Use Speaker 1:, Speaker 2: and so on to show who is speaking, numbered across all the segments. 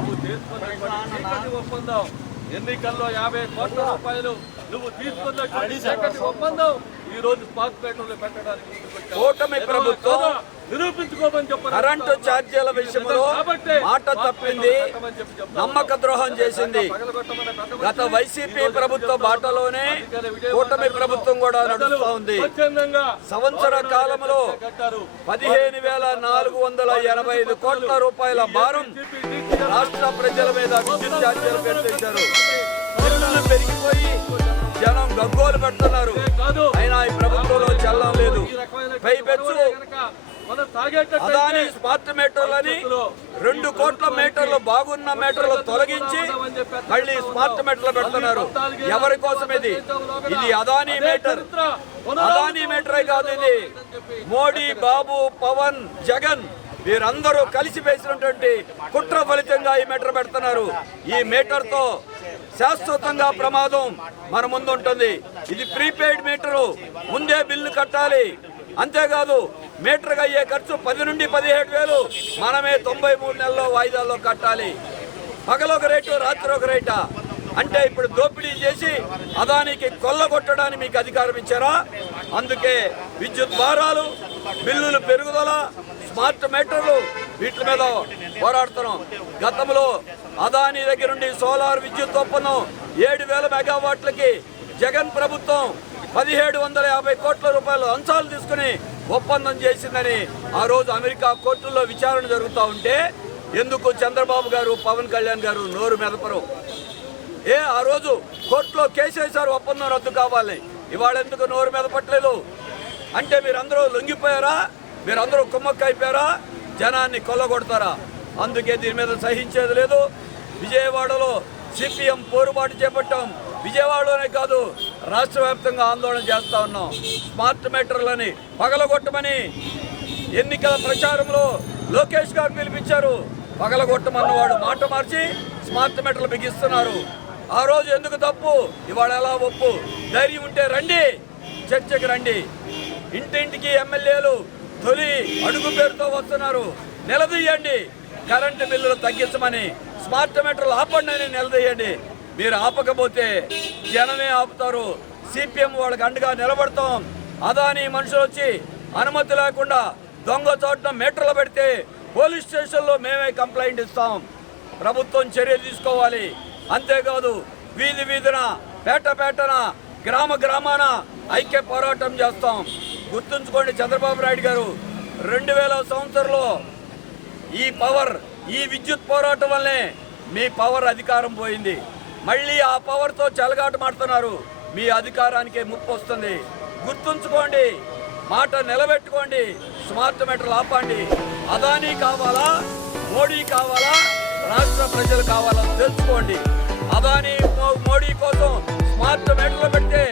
Speaker 1: నువ్వు చేసుకున్నటువంటి ఒప్పందం? ఎన్నికల్లో యాభై కోట్ల రూపాయలు నువ్వు తీసుకున్నటువంటి ఒప్పందం? ఈ రోజు పాక్ పేటలో పెట్టడానికి
Speaker 2: కూటమి ప్రభుత్వం
Speaker 1: నిరూపించుకోమని చెప్పారు
Speaker 2: కరెంటు ఛార్జీల విషయంలో మాట తప్పింది. నమ్మక ద్రోహం చేసింది. గత వైసీపీ ప్రభుత్వ బాటలోనే కూటమి ప్రభుత్వం కూడా నడుస్తూ ఉంది. సంవత్సర కాలంలో పదిహేను వేల నాలుగు వందల ఎనభై ఐదు కోట్ల రూపాయల భారం రాష్ట్ర ప్రజల మీద విద్యుత్ ఛార్జీలు పెంచేశారు బిల్లులు పెరిగిపోయి జనం గగ్గోలు పెడుతున్నారు. అయినా ఈ ప్రభుత్వంలో చల్లం లేదు. పైపెచ్చు. అదాని స్మార్ట్ మీటర్లని రెండు కోట్ల మీటర్లు బాగున్న మీటర్లు తొలగించి మళ్ళీ స్మార్ట్ మీటర్లు పెడుతున్నారు. ఎవరి కోసం ఇది? ఇది అదాని మీటర్. అదాని మీటరే కాదు ఇది. మోడీ బాబు పవన్ జగన్ వీరందరూ కలిసి వేసినటువంటి కుట్ర ఫలితంగా ఈ మీటర్ పెడుతున్నారు. ఈ మీటర్తో శాశ్వతంగా ప్రమాదం మన ముందు ఉంటుంది ఇది ప్రీపెయిడ్ మీటరు. ముందే బిల్లు కట్టాలి. అంతేకాదు మీటర్గా అయ్యే ఖర్చు పది నుండి పదిహేడు వేలు. మనమే తొంభై మూడు నెలల్లో వాయిదాల్లో కట్టాలి. పగలొక రేటు రాత్రి ఒక రేటా? అంటే ఇప్పుడు దోపిడీ చేసి అదానికి కొల్లగొట్టడానికి మీకు అధికారం ఇచ్చారా? అందుకే విద్యుత్ భారాలు బిల్లులు పెరుగుదల స్మార్ట్ మీటర్లు వీటి మీద పోరాడుతున్నాం. గతంలో అదాని దగ్గర నుండి సోలార్ విద్యుత్ ఒప్పందం ఏడు వేల మెగావాట్లకి జగన్ ప్రభుత్వం పదిహేడు వందల యాభై కోట్ల రూపాయలు అంశాలు తీసుకుని ఒప్పందం చేసిందని ఆ రోజు అమెరికా కోర్టుల్లో విచారణ జరుగుతూ ఉంటే ఎందుకు చంద్రబాబు గారు పవన్ కళ్యాణ్ గారు నోరు మెదపరు? ఏ ఆ రోజు కోర్టులో కేసు వేశారు ఒప్పందం రద్దు కావాలి. ఇవాళ ఎందుకు నోరు మెదపట్లేదు? అంటే మీరందరూ లొంగిపోయారా? మీరందరూ కుమ్మక్కైపోయారా? జనాన్ని కొల్లగొడతారా? అందుకే దీని మీద సహించేది లేదు. విజయవాడలో సిపిఎం పోరుబాటు చేపట్టాం. విజయవాడలోనే కాదు రాష్ట్ర వ్యాప్తంగా ఆందోళన చేస్తా ఉన్నాం. స్మార్ట్ మీటర్లని పగలగొట్టమని ఎన్నికల ప్రచారంలో లోకేష్ గారు పిలిపించారు. పగలగొట్టమన్నవాడు మాట మార్చి స్మార్ట్ మీటర్లు బిగిస్తున్నారు. ఆ రోజు ఎందుకు తప్పు? ఇవాళ ఎలా ఒప్పు? ధైర్యం ఉంటే రండి చర్చకి రండి. ఇంటింటికి ఎమ్మెల్యేలు తొలి అడుగు పేరుతో వస్తున్నారు. నిలదీయండి. కరెంటు బిల్లులు తగ్గించమని స్మార్ట్ మీటర్లు ఆపండి అని నిలదీయండి. మీరు ఆపకపోతే జనమే ఆపుతారు. సిపిఎం వాళ్ళకి అండగా నిలబడతాం. అదాని మనుషులు వచ్చి అనుమతి లేకుండా దొంగ చోట్ల మీటర్లు పెడితే పోలీస్ స్టేషన్లో మేమే కంప్లైంట్ ఇస్తాం. ప్రభుత్వం చర్య తీసుకోవాలి. అంతేకాదు వీధి వీధిన పేట పేటన గ్రామ గ్రామాన ఐక్య పోరాటం చేస్తాం. గుర్తుంచుకోండి చంద్రబాబు నాయుడు గారు రెండు వేల సంవత్సరంలో ఈ పవర్ ఈ విద్యుత్ పోరాటం వల్లే మీ పవర్ అధికారం పోయింది. మళ్ళీ ఆ పవర్తో చెలగాటమాడుతున్నారు మీ అధికారానికి ముప్పు వస్తుంది. గుర్తుంచుకోండి మాట నిలబెట్టుకోండి స్మార్ట్ మీటర్లు ఆపండి. అదానీ కావాలా మోడీ కావాలా రాష్ట్ర ప్రజలు కావాలా తెలుసుకోండి. అదానీ మోడీ కోసం స్మార్ట్ మీటర్లు పెడితే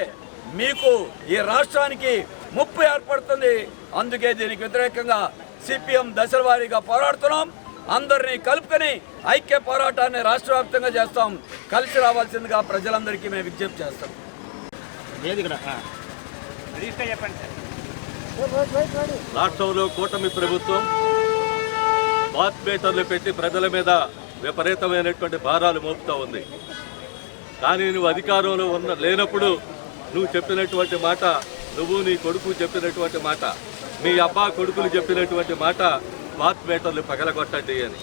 Speaker 2: మీకు ఈ రాష్ట్రానికి ముప్పు ఏర్పడుతుంది. అందుకే దీనికి వ్యతిరేకంగా సిపిఎం దశల వారీగా పోరాడుతున్నాం. అందరినీ కలుపుకొని ఐక్య పోరాటాన్ని రాష్ట్ర వ్యాప్తంగా చేస్తాం. కలిసి రావాల్సిందిగా ప్రజలందరికీ మేము విజ్ఞప్తి చేస్తాం.
Speaker 1: రాష్ట్రంలో కూటమి ప్రభుత్వం బాత్ మీటర్లు పెట్టి ప్రజల మీద విపరీతమైనటువంటి భారాలు మోపుతా ఉంది. కానీ నువ్వు అధికారంలో ఉన్న లేనప్పుడు నువ్వు చెప్పినటువంటి మాట నువ్వు నీ కొడుకు చెప్పినటువంటి మాట మీ అబ్బా కొడుకులు చెప్పినటువంటి మాట బాత్ మీటర్లు పగలగొట్టండి అని.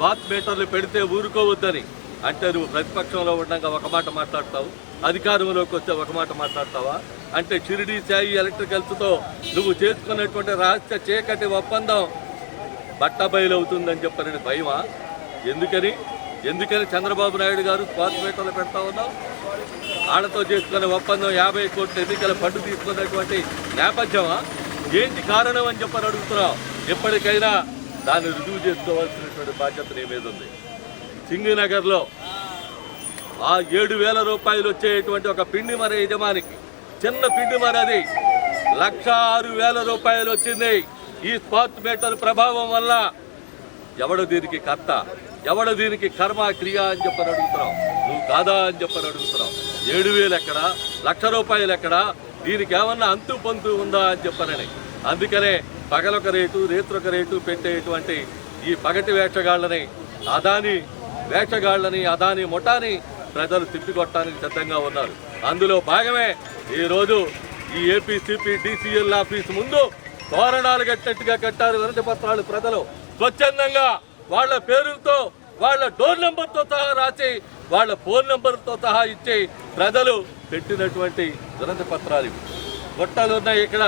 Speaker 1: బాత్ మీటర్లు పెడితే ఊరుకోవద్దని. అంటే నువ్వు ప్రతిపక్షంలో ఉండగా ఒక మాట మాట్లాడతావు అధికారంలోకి వస్తే ఒక మాట మాట్లాడతావా? అంటే చిరుడి సాయి ఎలక్ట్రికల్స్తో నువ్వు చేసుకున్నటువంటి రహస్య చీకటి ఒప్పందం బట్టబయలు అవుతుందని చెప్పని భయమా? ఎందుకని? ఎందుకని చంద్రబాబు నాయుడు గారు స్పాట్ మీటర్లు పెడతా ఉన్నావు? వాళ్ళతో చేసుకున్న ఒప్పందం యాభై కోట్ల ఎన్నికల ఫండ్ తీసుకున్నటువంటి నేపథ్యమా? ఏంటి కారణం అని చెప్పని అడుగుతున్నావు. ఎప్పటికైనా దాన్ని రుజువు చేసుకోవాల్సినటువంటి బాధ్యత నీ మీద ఉంది. సింగనగర్లో ఆ ఏడు వేల రూపాయలు వచ్చేటువంటి ఒక పిండి మర యజమానికి చిన్న పిండి మర అది లక్ష ఆరు వేల రూపాయలు వచ్చింది. ఈ స్పాట్ మీటర్ ప్రభావం వల్ల ఎవడు దీనికి కర్త? ఎవడు దీనికి కర్మ క్రియ అని చెప్పని అడుగుతున్నావు. నువ్వు కాదా అని చెప్పని అడుగుతున్నావు. ఏడు వేలు ఎక్కడ? లక్ష రూపాయలు ఎక్కడ? దీనికి ఏమన్నా అంతు పంతు ఉందా అని చెప్పారని అందుకనే పగలొక రేటు రేత్రొక రేటు పెట్టేటువంటి ఈ పగటి వేషగాళ్ళని అదాని వేషగాళ్ళని అదాని ముఠాని ప్రజలు తిప్పికొట్టడానికి సిద్ధంగా ఉన్నారు. అందులో భాగమే ఈరోజు ఈ ఏపీసీపీ డీసీఎల్ డిసిఎల్ ఆఫీస్ ముందు తోరణాలు కట్టినట్టుగా కట్టారు వినతి పత్రాలు ప్రజలు. స్వచ్ఛందంగా వాళ్ళ పేరుతో వాళ్ళ డోర్ నెంబర్తో సహా రాసి వాళ్ళ ఫోన్ నెంబర్తో సహా ఇచ్చి ప్రజలు పెట్టినటువంటి దురద పత్రాలు ఇవి. ఉన్నాయి ఇక్కడ.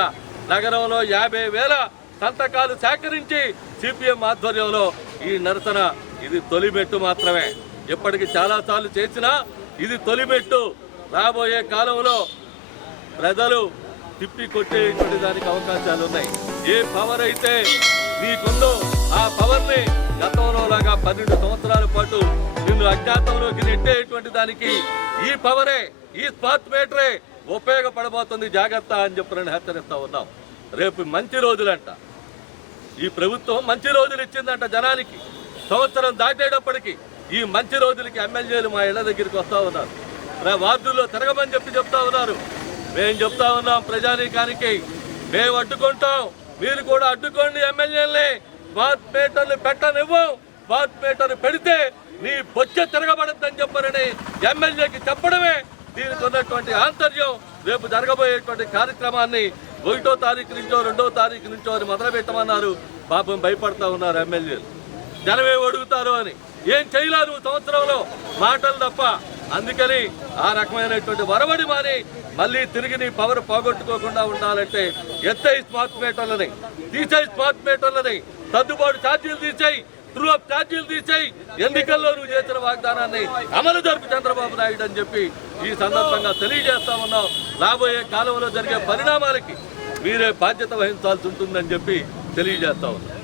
Speaker 1: నగరంలో యాభై వేల సంతకాలు సేకరించి సిపిఎం ఆధ్వర్యంలో ఈ నిరసన. ఇది తొలిమెట్టు మాత్రమే. ఇప్పటికి చాలాసార్లు చేసినా ఇది తొలిమెట్టు. రాబోయే కాలంలో ప్రజలు తిప్పి కొట్టేటువంటి దానికి అవకాశాలు ఉన్నాయి. ఏ పవర్ అయితే మీకుందో ఆ పవర్ని గతంలో లాగా పన్నెండు సంవత్సరాల పాటు నిన్ను అజ్ఞాతంలోకి నెట్టేటువంటి దానికి ఈ పవరే ఈ స్పాట్ మీటరే ఉపయోగపడబోతుంది. జాగ్రత్త అని చెప్పి నేను ఉన్నాం. రేపు మంచి రోజులంట. ఈ ప్రభుత్వం మంచి రోజులు ఇచ్చిందంట జనానికి. సంవత్సరం దాటేటప్పటికి ఈ మంచి రోజులకి ఎమ్మెల్యేలు మా ఇళ్ళ దగ్గరికి వస్తూ ఉన్నారు. రా- వార్డుల్లో తిరగమని చెప్పి చెప్తా ఉన్నారు. మేము చెప్తా ఉన్నాం ప్రజానీకానికి మేము అడ్డుకుంటాం. మీరు కూడా అడ్డుకోండి ఎమ్మెల్యేలే బాత్ మీటర్లు పెట్టనివ్వం. బాత్ మీటర్ పెడితే నీ బొచ్చ తిరగబడద్దని చెప్పారని ఎమ్మెల్యేకి చెప్పడమే దీనికి ఉన్నటువంటి ఆంతర్యం. రేపు జరగబోయేటువంటి కార్యక్రమాన్ని ఒకటో తారీఖు నుంచో రెండో తారీఖు నుంచో అని మొదలు పెట్టమన్నారు. పాపం భయపడతా ఉన్నారు ఎమ్మెల్యేలు. జనమే అడుగుతారు అని. ఏం చేయలేదు సంవత్సరంలో. మాటలు తప్ప. అందుకని ఆ రకమైనటువంటి వరవడి మాని మళ్ళీ తిరిగి నీ పవర్ పోగొట్టుకోకుండా ఉండాలంటే ఎత్తై స్మార్ట్ మీటర్లని తీసేయి స్మార్ట్ మీటర్లని సర్దుబాటు ఛార్జీలు తీసేయి. ట్రూ ఛార్జీలు తీసేయి. ఎన్నికల్లో నువ్వు చేసిన వాగ్దానాన్ని అమలు జరిపి చంద్రబాబు నాయుడు అని చెప్పి ఈ సందర్భంగా తెలియజేస్తా ఉన్నాం రాబోయే కాలంలో జరిగే పరిణామాలకి మీరే బాధ్యత వహించాల్సి ఉంటుందని చెప్పి తెలియజేస్తా ఉన్నాం